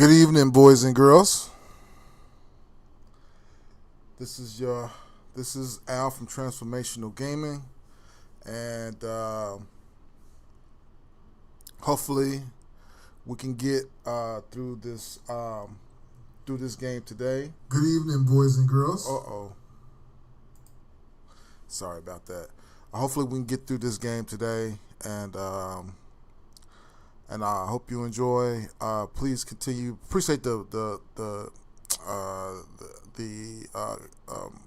Good evening, boys and girls. This is your this is Al from Transformational Gaming, and hopefully we can get through this game today. Good evening, boys and girls. Sorry about that. Hopefully we can get through this game today, and I hope you enjoy. Please continue. Appreciate uh, the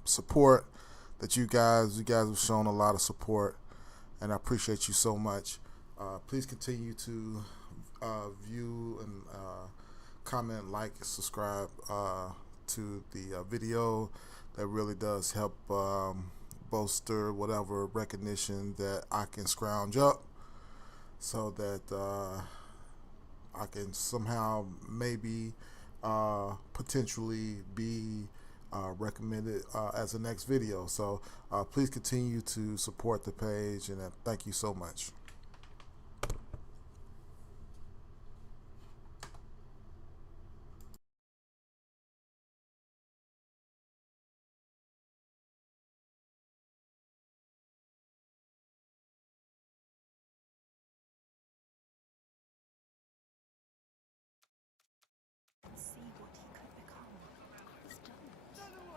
support that you guys have shown a lot of support, and I appreciate you so much. Please continue to view and comment, like, subscribe to the video. That really does help bolster whatever recognition that I can scrounge up, so that I can somehow maybe potentially be recommended as a next video. So please continue to support the page, and thank you so much. See what he could become. Others don't.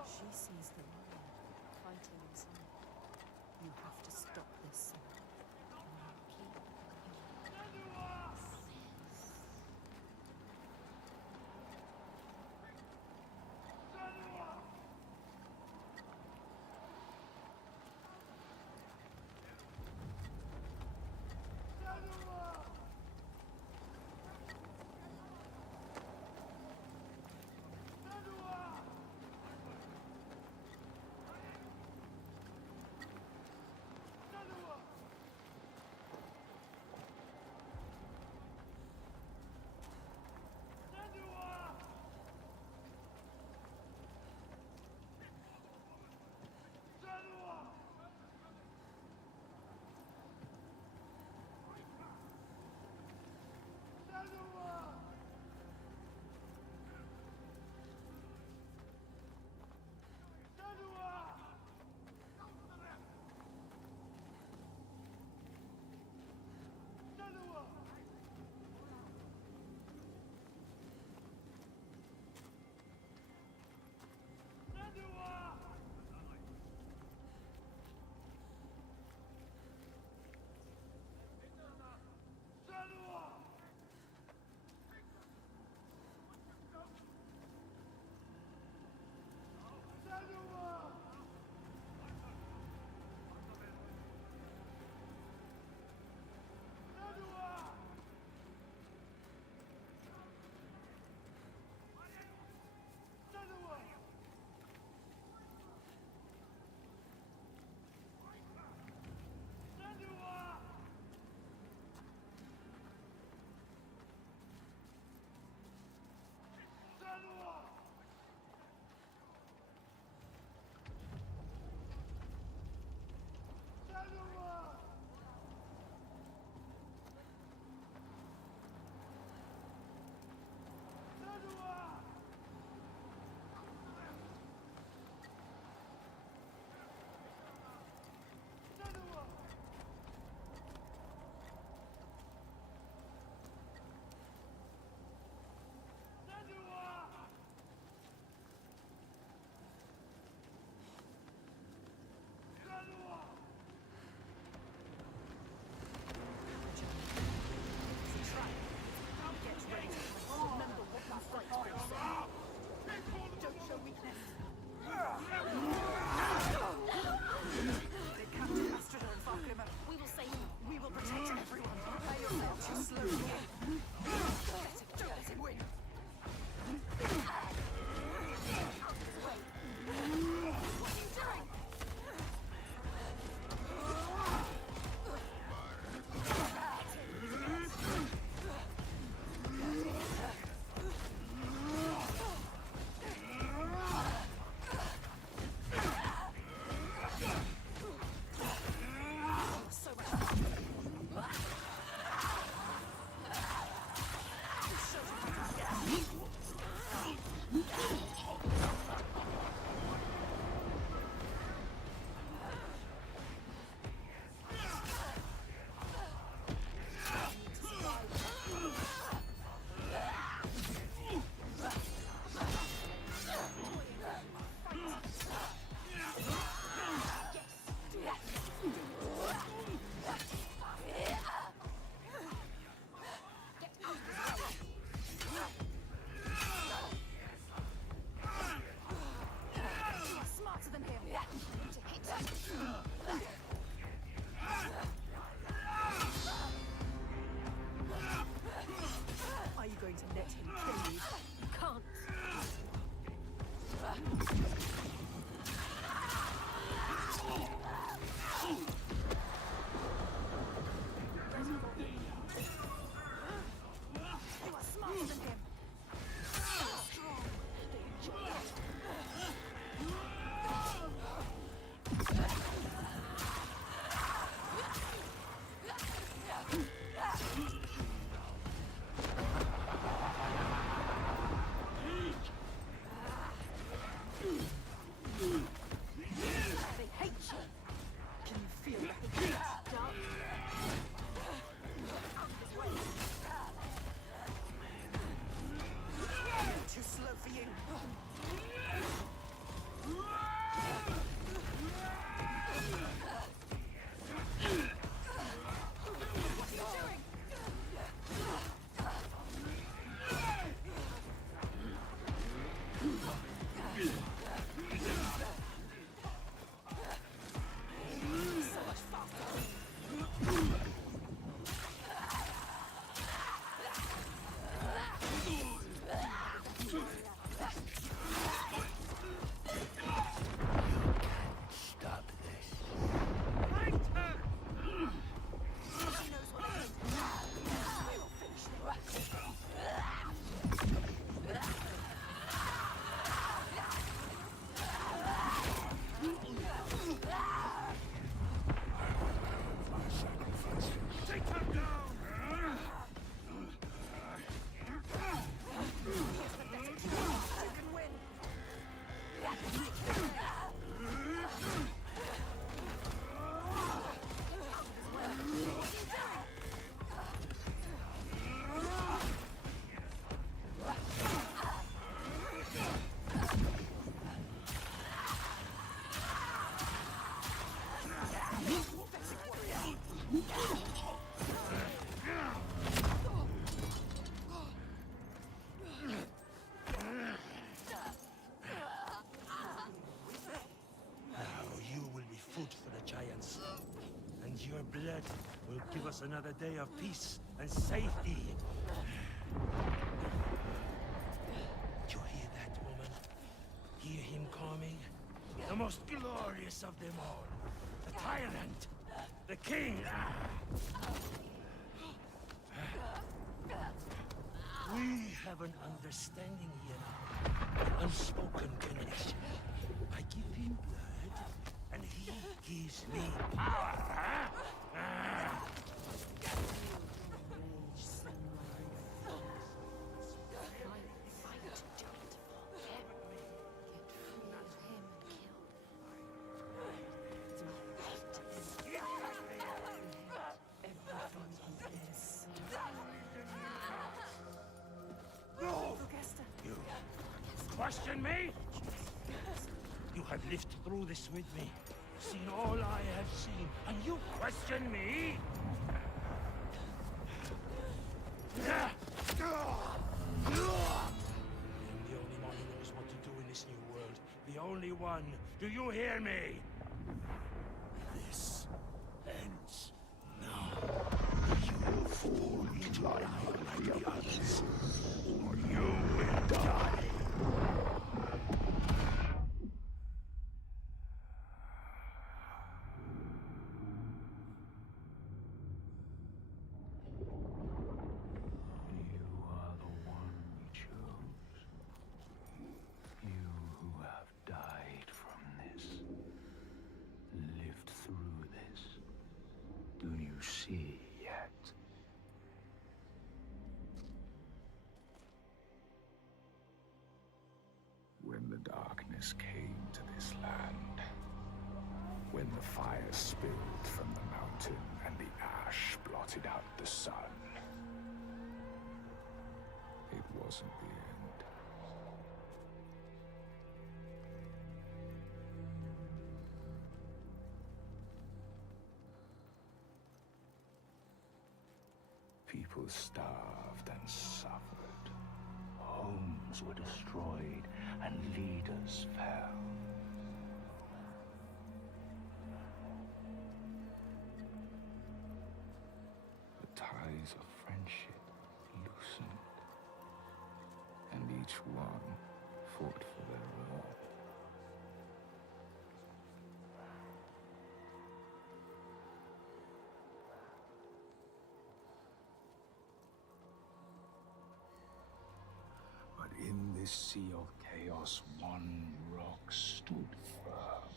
She sees the lion fighting inside. You have to stop this, Senua. You are smarter than him. Strong. Dangerous. They hate you. Can you feel the hate, dark? Out of his way. Too slow for you. What are you doing? So much faster. Stop this. She knows what they hate. We will finish them. Take her down! You can win. Now you will be food for the giants. And your blood will give us another day of peace and safety. Do you hear that, woman? Hear him coming? The most glorious of them all. The tyrant. The king. We have an understanding here now. An unspoken connection. I give him blood, and he gives me power, huh? Fight, giant. Get free of him and kill. Everything he is. No! Augusta. You question me? You have lived through this with me, seen all I have seen, and you question me? I am the only one who knows what to do in this new world. The only one. Do you hear me? This ends now. You fall into life like the others, or you will die. You are the one we chose. You who have died from this, lived through this. Do you see yet? When the darkness came to this land, when the fire spilled from the mountain and the ash blotted out the sun, it wasn't the end. People starved and suffered. Homes were destroyed and leaders fell. The ties of friendship loosened, and each one fought for their own. this sea of chaos, one rock stood firm.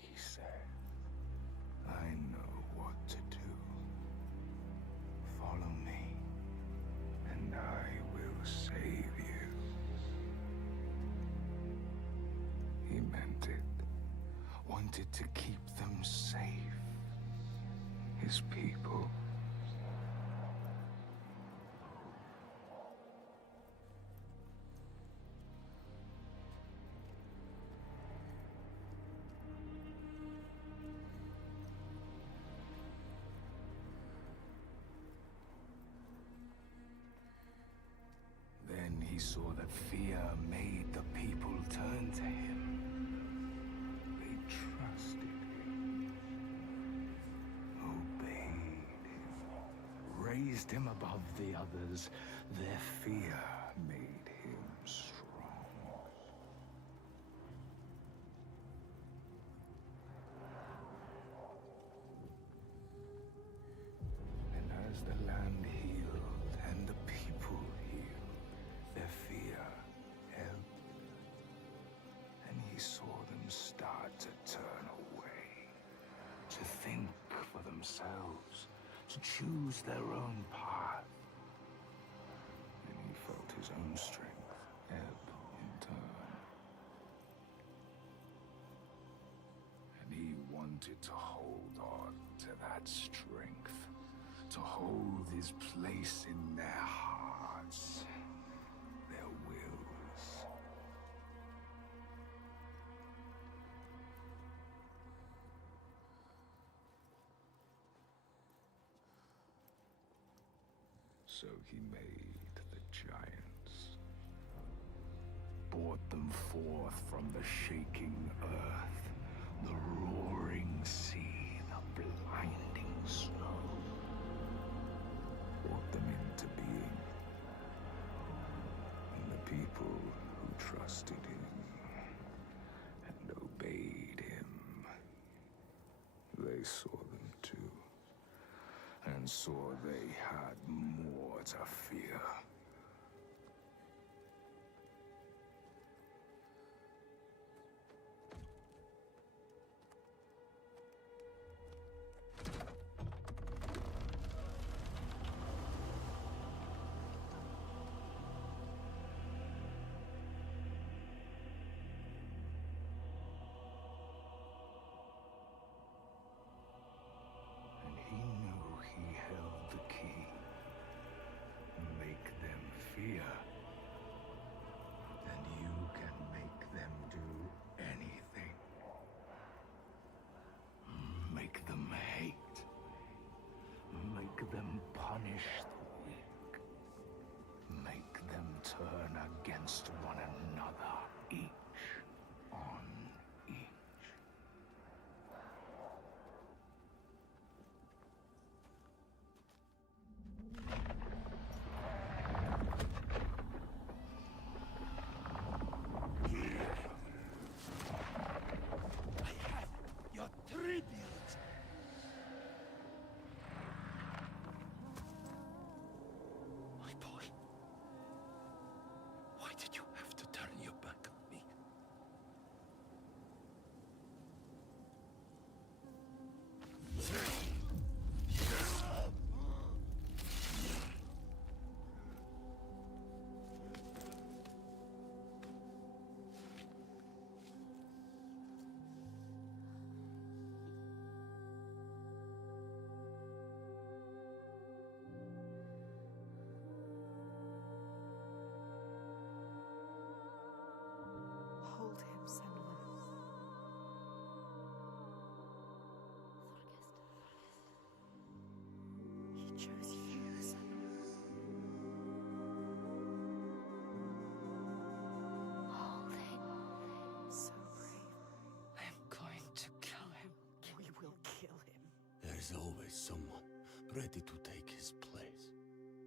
He said, I know what to do. Follow me, and I will save you. He meant it. Wanted to keep them safe. His people. Then he saw that fear made the people turn to him. They trusted him, obeyed him, raised him above the others. Their fear made him strong. And as the land healed and the people healed, their fear ebbed, and he saw them start to turn away, to think for themselves, to choose their own path. And he felt his own strength ebb in turn. And he wanted to hold on to that strength, to hold his place in their hearts, their wills. So he made the giants, brought them forth from the shaking earth, the roaring sea, the blinding snow, brought them into being. And the people who trusted him and obeyed him, they saw them too, and saw they had more to fear. And he knew he held the key. Make them fear. And you can make them do anything. Make them hate. Make them punish the weak. Make them turn against one another, each on each. I have your tribute. My boy, why did you have to turn your back on me? Hold him, Senua. He chose you, Senua. Hold him. So brave. I'm going to kill him. We will kill him. There's always someone ready to take his place.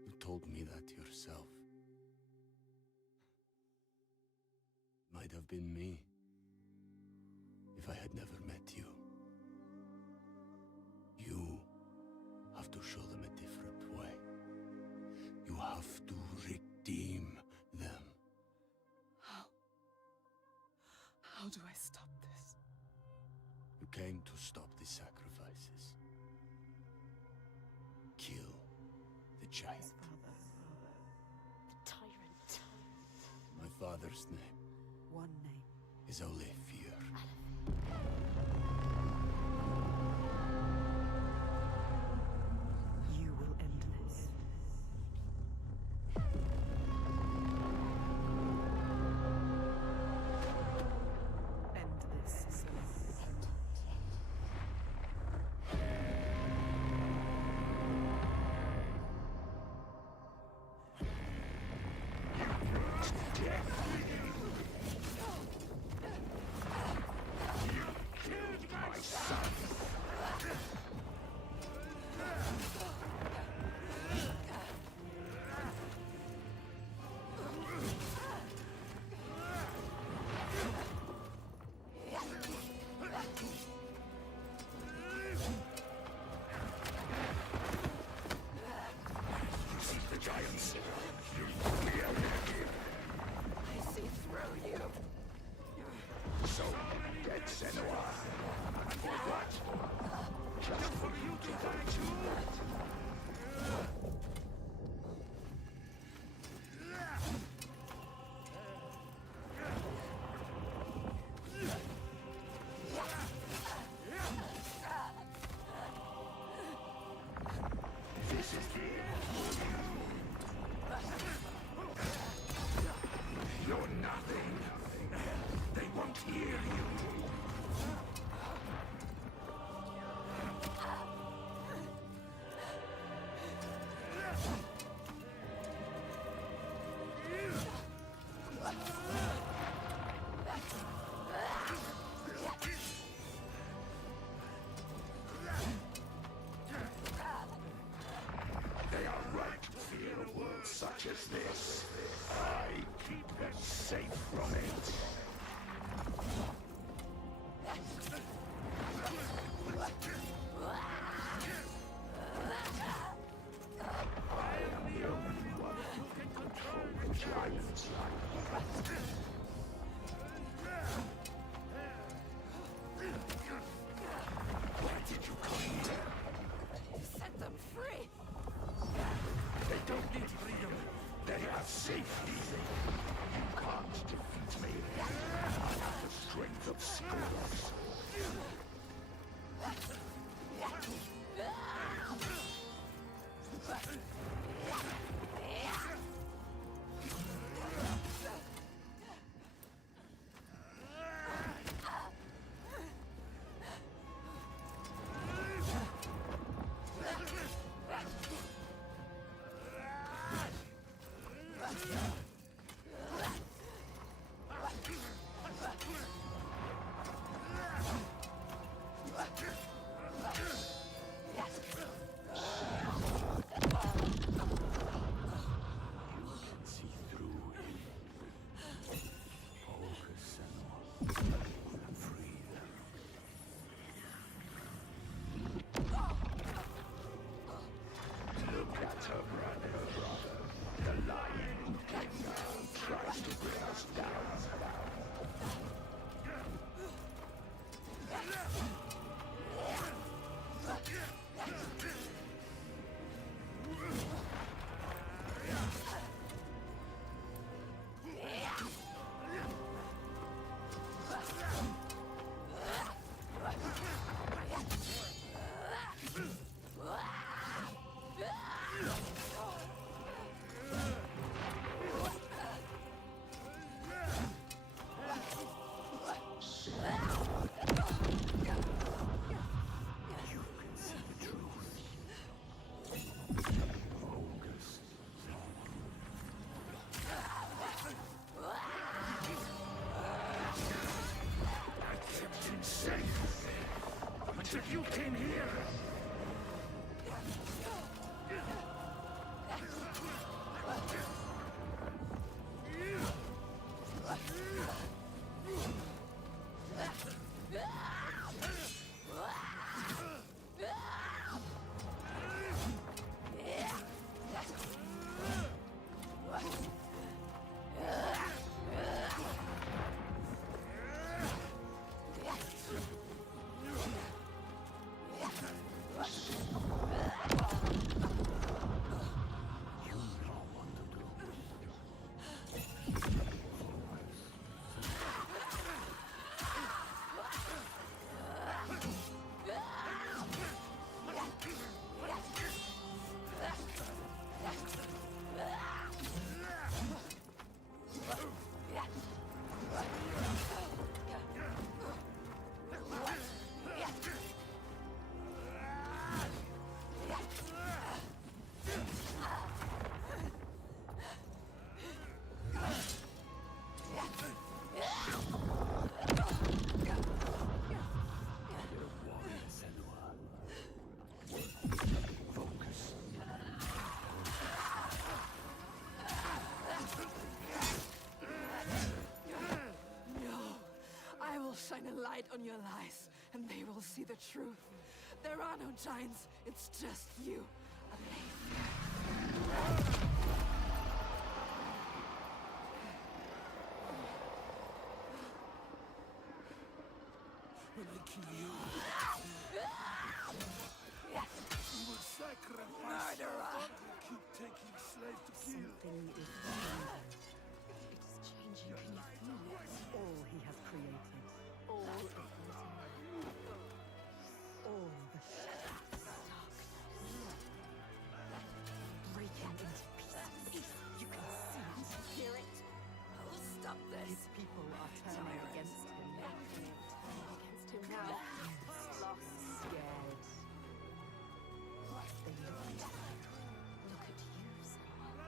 You told me that yourself. Might have been me if I had never met you. You have to show them a different way. have to redeem them. How do I stop this? You came to stop the sacrifices. Kill the giant. The tyrant. My father's name One name. is only fear. You will end this. End this, Senua. I see through you. So dead, Senua. And for what? Just for you to die too? This is the You're nothing. They won't hear you. They are right to fear a world such as this. I keep them safe from it. I am the only one who can control the giants. Why did you come here? Set them free. They don't need freedom. They have safety. You can't defeat me. I have the strength of skulls. See through him. Focus, Senua. Free them. Look at her brother. The lion who came down tries to bring us down. I kept him safe until you came here. on your lies, and they will see the truth. There are no giants, it's just you. When I kill you, you will sacrifice. Murderer! Keep taking slaves to kill. Something is changing. It is changing. Can you feel it? All he has created. All of his all the shadows. Breaking into pieces. You can see it. Hear it. I will stop His this. people are turning against him. Turning against him now. Lost, scared. They look at you. Look at you, Senua.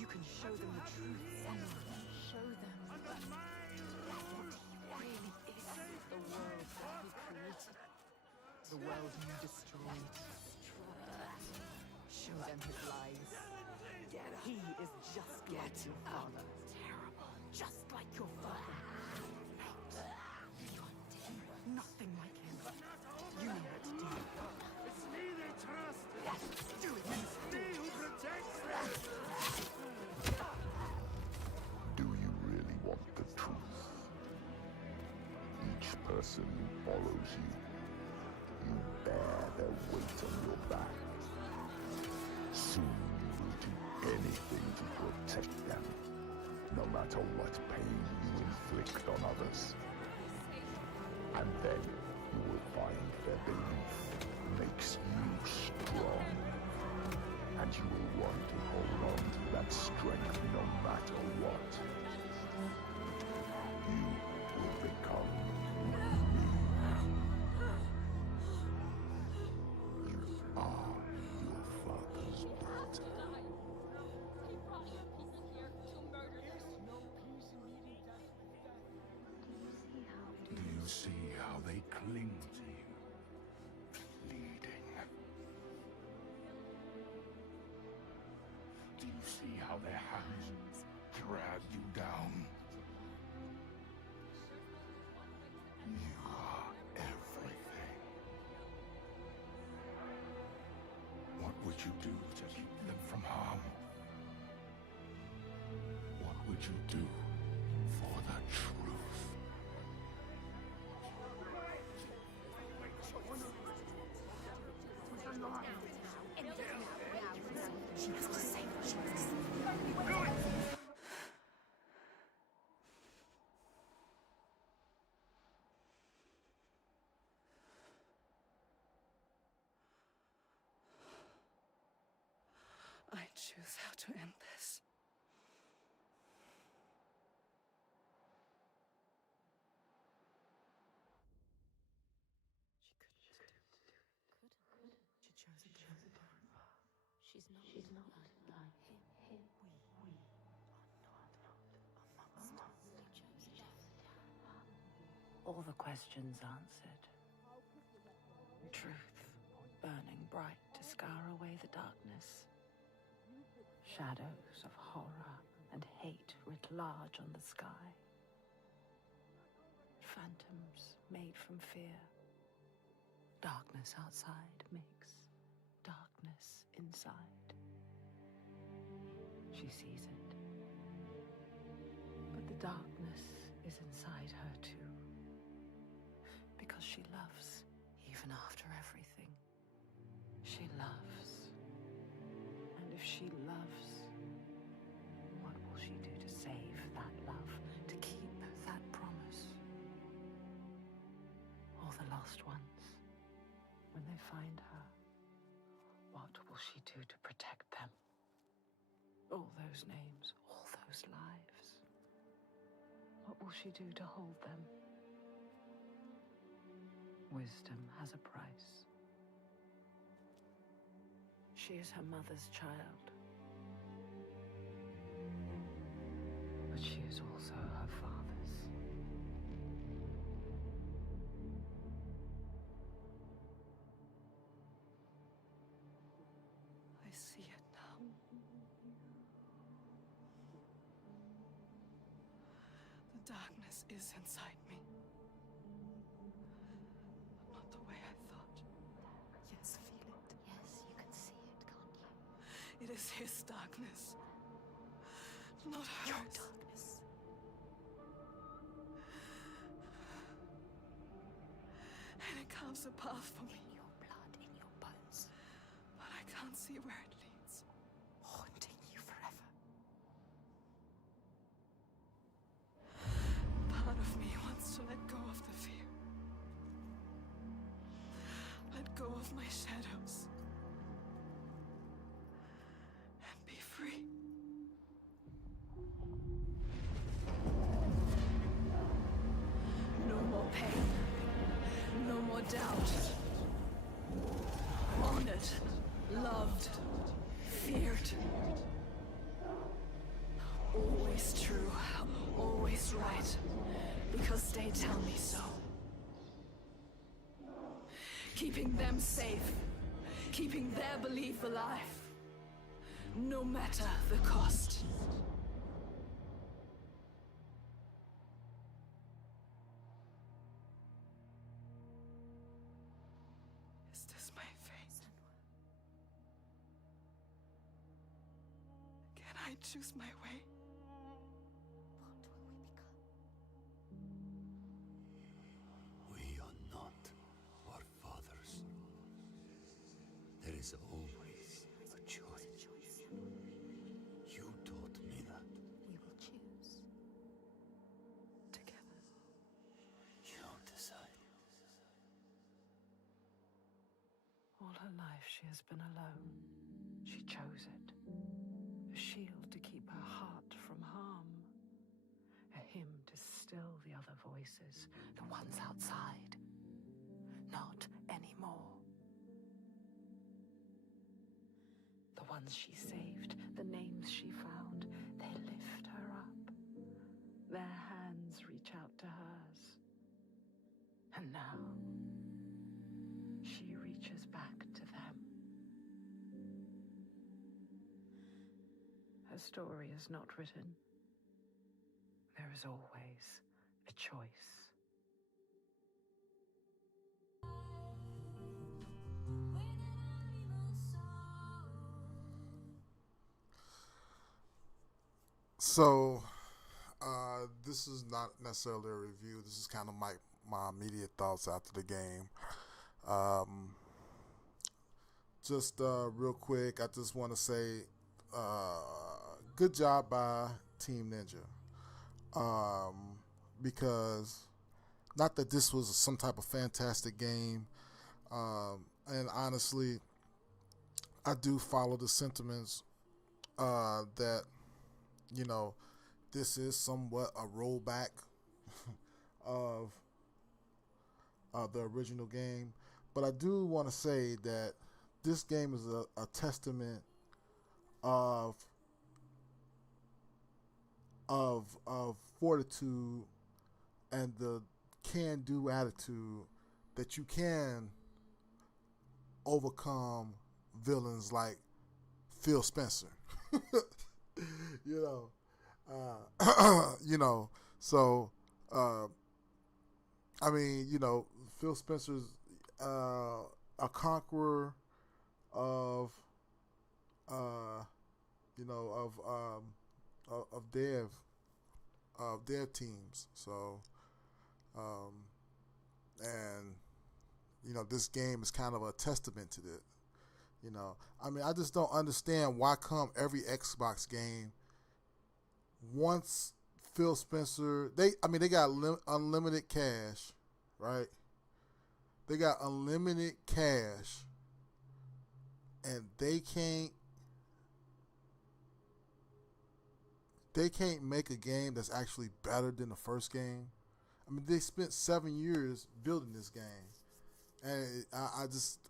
You can show them the truth, Senua. Show them what he really is. The world that he created. The world you destroyed. Show them his lies. He is just like your father. Terrible. Just like your father. You are different. Nothing like him. You know what to do. It's me they trust. Do it. It's me who protects them. Do you really want the truth? Each person who follows you, you bear their weight on your back. Soon you will do anything to protect them, no matter what pain you inflict on others. And then you will find their belief makes you strong. And you will want to hold on to that strength no matter what. You will become you are your father's daughter. He brought your people here to murder them. Do you see how they cling to you, pleading? Do you see how their hands drag you down? You are everything. What would you do to keep them from harm? What would you do for the truth? She has to save her. She has to save her. I choose how to end this. She couldn't do it. Couldn't. She chose a different path. She's not like him. We are not amongst us. She chose a different path. All the questions answered. Truth burning bright to scour away the darkness. Shadows of horror and hate writ large on the sky. Phantoms made from fear. Darkness outside makes darkness inside. She sees it. But the darkness is inside her too. Because she loves, even after everything. She loves. And if she loves, what will she do to save that love, to keep that promise? All the lost ones, when they find her, what will she do to protect them? All those names, all those lives. What will she do to hold them? Wisdom has a price. She is her mother's child. But she is also her father's. I see it now. The darkness is inside me. It is his darkness, not hers. Your darkness. And it carves a path for me, Your blood in your bones, but I can't see where it leads. haunting you forever. Part of me wants to let go of the fear. Let go of my shadows. And be free. No more pain. No more doubt. Honored. Loved. Feared. Always true. Always right. Because they tell me so. Keeping them safe. Keeping their belief alive. No matter the cost. Is this my fate? Senua, Can I choose my way? what will we become? We are not our fathers. There is always a choice. You taught me that. We will choose. Together. You decide. All her life she has been alone. She chose it. A shield to keep her heart from harm. A hymn to still the other voices, the ones outside. Not anymore. The ones she saved, the names she found, they lift her up. Their hands reach out to hers. And now, she reaches back to them. Her story is not written. There is always a choice. So, this is not necessarily a review. This is kind of my immediate thoughts after the game. Just real quick, I just want to say, good job by Team Ninja. Because not that this was some type of fantastic game, and honestly, I do follow the sentiments that, you know, this is somewhat a rollback of the original game. But I do want to say that this game is a testament of fortitude and the can-do attitude that you can overcome villains like Phil Spencer. you know, so I mean, Phil Spencer's a conqueror of of dev teams. So and this game is kind of a testament to that. I mean, I just don't understand why come every Xbox game once Phil Spencer, they got unlimited cash, right? They got unlimited cash, and they can't make a game that's actually better than the first game. I mean, they spent 7 years building this game, and I just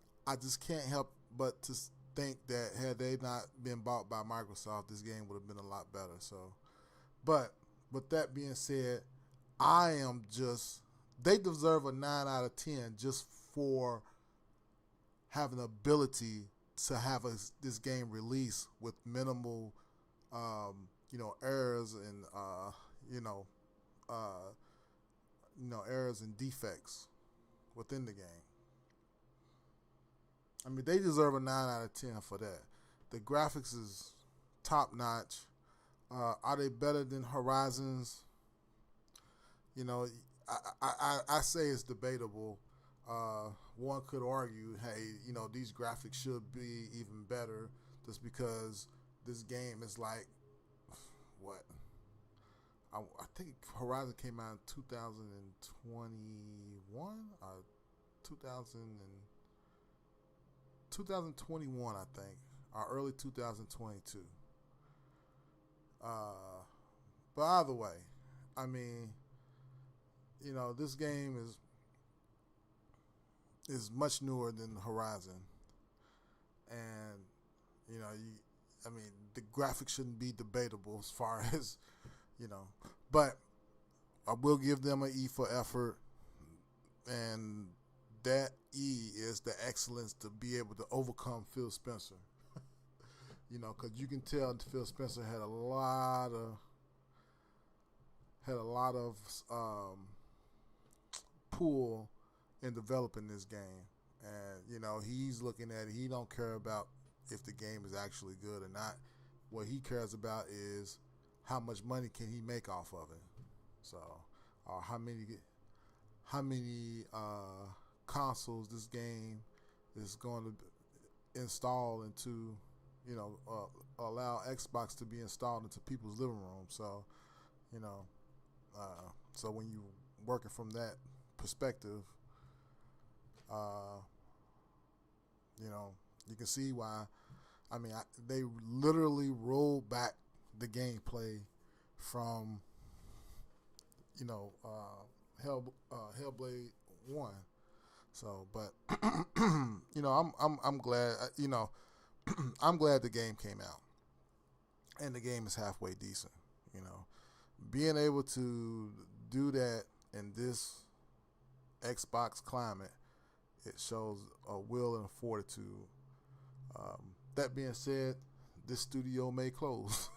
can't help but to think that had they not been bought by Microsoft, this game would have been a lot better. So, but with that being said, they deserve a 9 out of 10 just for having the ability to have this game released with minimal, errors and errors and defects within the game. I mean, they deserve a 9 out of 10 for that. The graphics is top notch. Are they better than Horizons? You know, I say it's debatable. One could argue, hey, you know, these graphics should be even better just because this game is like, what? I think Horizon came out in 2021 or 2021, I think, or early 2022. But either way, I mean, you know, this game is much newer than Horizon, and you know, I mean, the graphics shouldn't be debatable as far as, you know, but I will give them an E for effort, and that E is the excellence to be able to overcome Phil Spencer. You know, because you can tell Phil Spencer had a lot of pull in developing this game, and you know, he's looking at it. He don't care about if the game is actually good or not. What he cares about is how much money can he make off of it. So, how many consoles this game is going to install into, you know, allow Xbox to be installed into people's living room. So, you know, so when you working from that perspective, you know, you can see why. I mean, they literally rolled back the gameplay from, you know, Hellblade 1. So, but you know, I'm glad. You know, I'm glad the game came out, and the game is halfway decent. You know, being able to do that in this Xbox climate, it shows a will and a fortitude. That being said, this studio may close.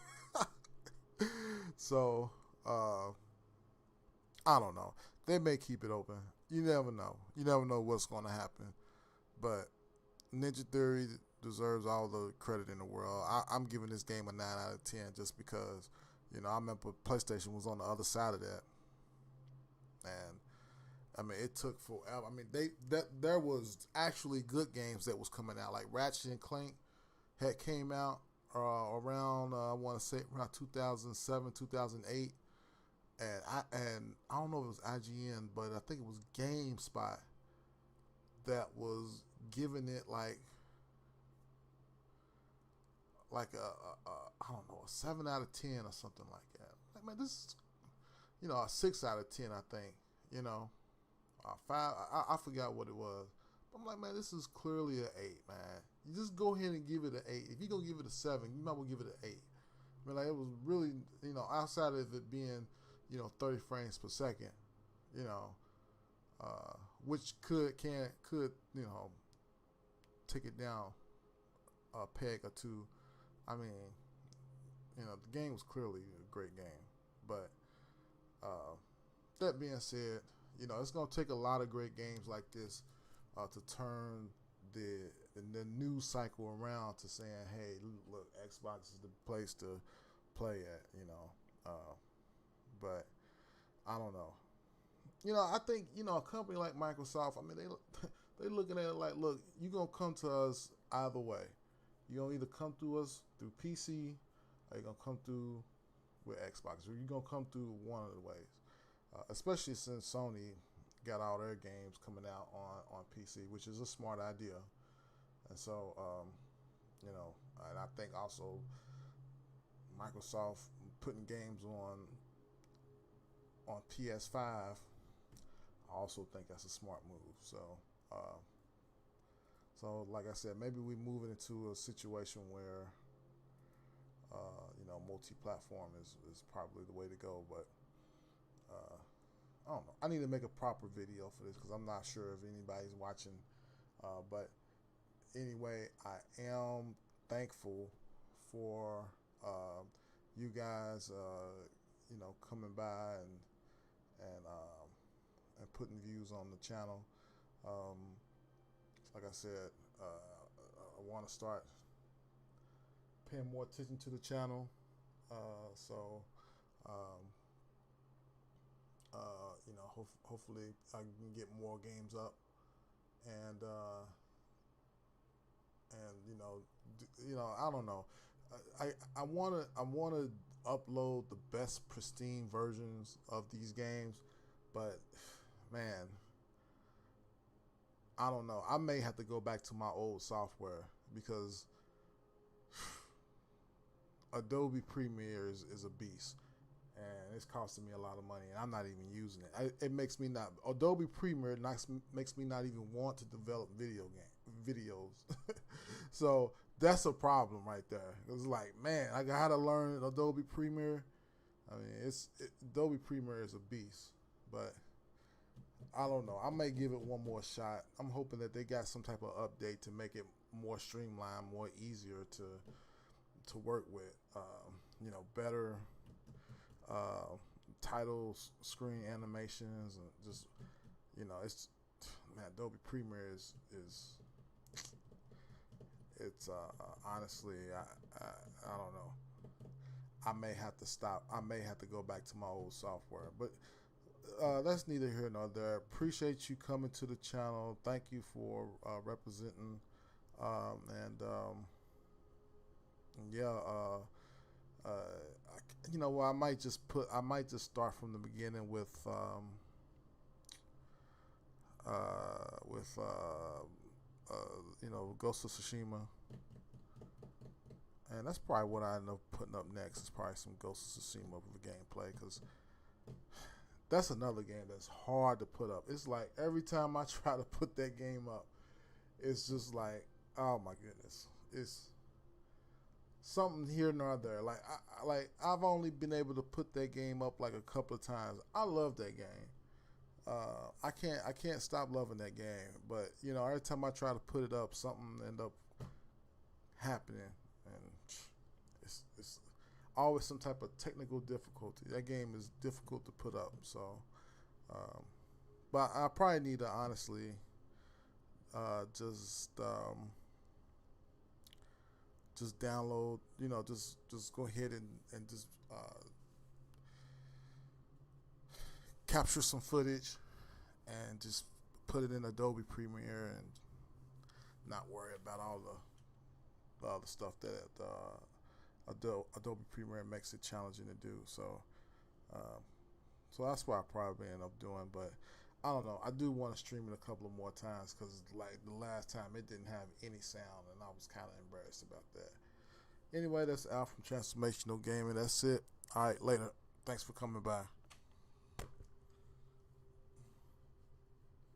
So, I don't know. They may keep it open. You never know. You never know what's going to happen. But Ninja Theory deserves all the credit in the world. I'm giving this game a 9 out of 10 just because, you know, I remember PlayStation was on the other side of that. And I mean, it took forever. I mean, there was actually good games that was coming out. Like Ratchet and Clank had came out around, I want to say around 2007, 2008. And I don't know if it was IGN, but I think it was GameSpot that was giving it like I don't know, a 7 out of 10 or something like that. Like, man, this is, you know, a 6 out of 10, I think. You know, 5. I forgot what it was. But I'm like, man, this is clearly an 8, man. You just go ahead and give it an 8. If you're gonna give it a 7, you might as well give it an 8. I mean, like, it was really, you know, outside of it being, you know, 30 frames per second, you know, which could you know, take it down a peg or two. I mean, you know, the game was clearly a great game, but that being said, you know, it's gonna take a lot of great games like this to turn the news cycle around to saying, hey, look, Xbox is the place to play at, you know. But I don't know. You know, I think, you know, a company like Microsoft, I mean, they looking at it like, look, you're going to come to us either way. You're going to either come through us through PC, or you're going to come through with Xbox, or you're going to come through one of the ways. Especially since Sony got all their games coming out on PC, which is a smart idea. And so, you know, and I think also Microsoft putting games on PS5, I also think that's a smart move. So, like I said, maybe we're moving into a situation where, you know, multi-platform is probably the way to go. But I don't know. I need to make a proper video for this because I'm not sure if anybody's watching. But anyway, I am thankful for you guys, you know, coming by and putting views on the channel. Like I said, I want to start paying more attention to the channel. You know, hopefully I can get more games up, and you know, I don't know. I wanna upload the best pristine versions of these games, but man, I don't know. I may have to go back to my old software because Adobe Premiere is a beast, and it's costing me a lot of money, and I'm not even using it. It makes me not Adobe Premiere makes me not even want to develop videos. So that's a problem right there. It's like, man, I got to learn Adobe Premiere. I mean, Adobe Premiere is a beast, but I don't know. I may give it one more shot. I'm hoping that they got some type of update to make it more streamlined, more easier to work with. You know, better titles, screen animations, and just, you know, it's, man, Adobe Premiere is it's honestly, I don't know. I may have to stop. I may have to go back to my old software, but that's neither here nor there. Appreciate you coming to the channel. Thank you for representing, and yeah, you know, well, I might just start from the beginning with you know, Ghost of Tsushima, and that's probably what I end up putting up next. Is probably some Ghost of Tsushima of the gameplay, because that's another game that's hard to put up. It's like every time I try to put that game up, it's just like, oh my goodness, it's something here nor there. Like I've only been able to put that game up like a couple of times. I love that game. I can't stop loving that game. But you know, every time I try to put it up, something end up happening, and it's always some type of technical difficulty. That game is difficult to put up. So, but I probably need to honestly just download, you know, just go ahead and just capture some footage and just put it in Adobe Premiere and not worry about all the other stuff that Adobe Premiere makes it challenging to do. So so that's what I probably end up doing. But I don't know. I do want to stream it a couple of more times, because like the last time it didn't have any sound, and I was kind of embarrassed about that. Anyway, that's Al from Transformational Gaming. That's it. All right, later. Thanks for coming by.